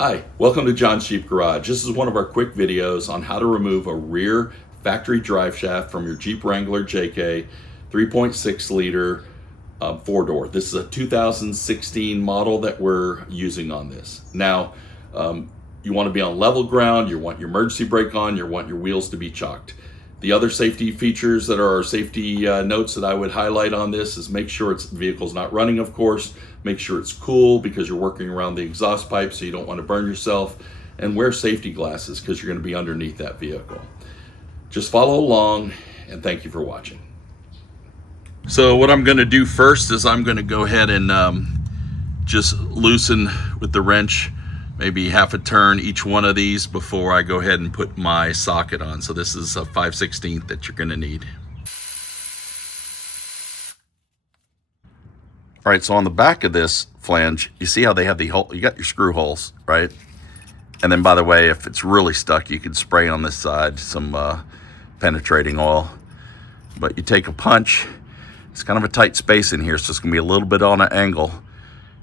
Hi, welcome to John's Jeep Garage. This is one of our quick videos on how to remove a rear factory drive shaft from your Jeep Wrangler JK 3.6 liter 4-door. This is a 2016 model that we're using on this. Now, you want to be on level ground, you want your emergency brake on, you want your wheels to be chocked. The other safety features that are safety notes that I would highlight on this is make sure the vehicle's not running, of course. Make sure it's cool because you're working around the exhaust pipe, so you don't want to burn yourself. And wear safety glasses because you're going to be underneath that vehicle. Just follow along, and thank you for watching. So what I'm going to do first is I'm going to go ahead and just loosen with the wrench maybe half a turn each one of these before I go ahead and put my socket on. So this is a 5/16 that you're going to need. All right, so on the back of this flange, you see how they have the hole, you got your screw holes, right? And then by the way, if it's really stuck, you can spray on this side some penetrating oil. But you take a punch, it's kind of a tight space in here, so it's gonna be a little bit on an angle,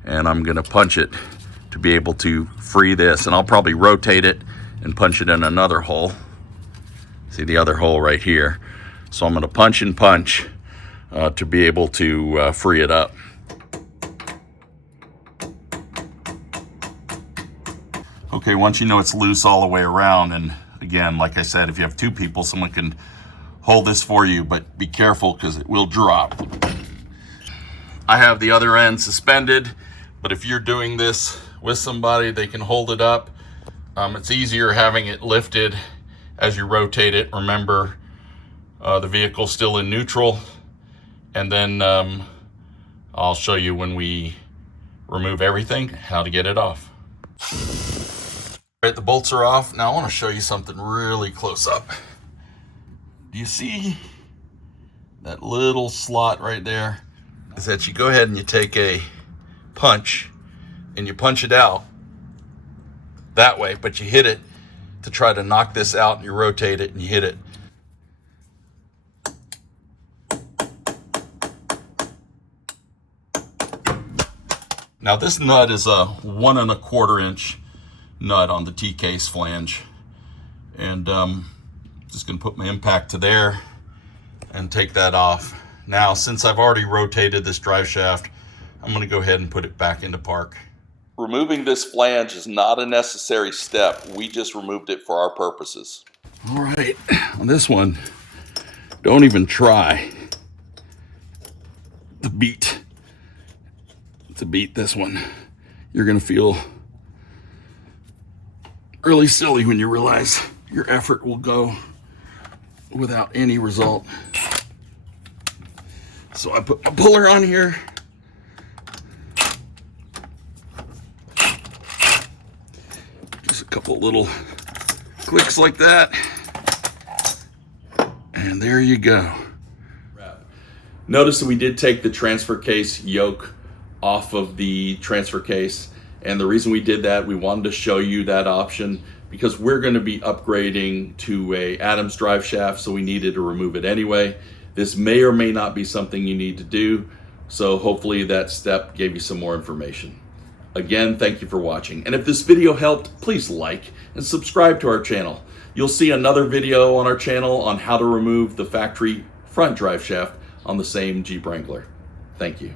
and I'm gonna punch it to be able to free this, and I'll probably rotate it and punch it in another hole. See the other hole right here. So I'm gonna punch and punch to be able to free it up. Okay, once you know it's loose all the way around, and again, like I said, if you have two people, someone can hold this for you, but be careful because it will drop. I have the other end suspended, but if you're doing this with somebody, they can hold it up. It's easier having it lifted as you rotate it. Remember, the vehicle's still in neutral, and then I'll show you when we remove everything, how to get it off. All right, the bolts are off. Now I want to show you something really close up. Do you see that little slot right there? Is that you go ahead and you take a punch and you punch it out that way, but you hit it to try to knock this out, and you rotate it and you hit it. Now this nut is a 1 1/4 inch nut on the T-case flange, and just gonna put my impact to there and take that off. Now, since I've already rotated this drive shaft, I'm gonna go ahead and put it back into park. Removing this flange is not a necessary step. We just removed it for our purposes. All right, on this one, don't even try to beat this one. You're gonna feel really silly when you realize your effort will go without any result. So I put my puller on here. Just a couple little clicks like that. And there you go. Notice that we did take the transfer case yoke off of the transfer case. And the reason we did that, we wanted to show you that option because we're going to be upgrading to a Adams drive shaft, so we needed to remove it anyway. This may or may not be something you need to do, so hopefully that step gave you some more information. Again, thank you for watching. And if this video helped, please like and subscribe to our channel. You'll see another video on our channel on how to remove the factory front drive shaft on the same Jeep Wrangler. Thank you.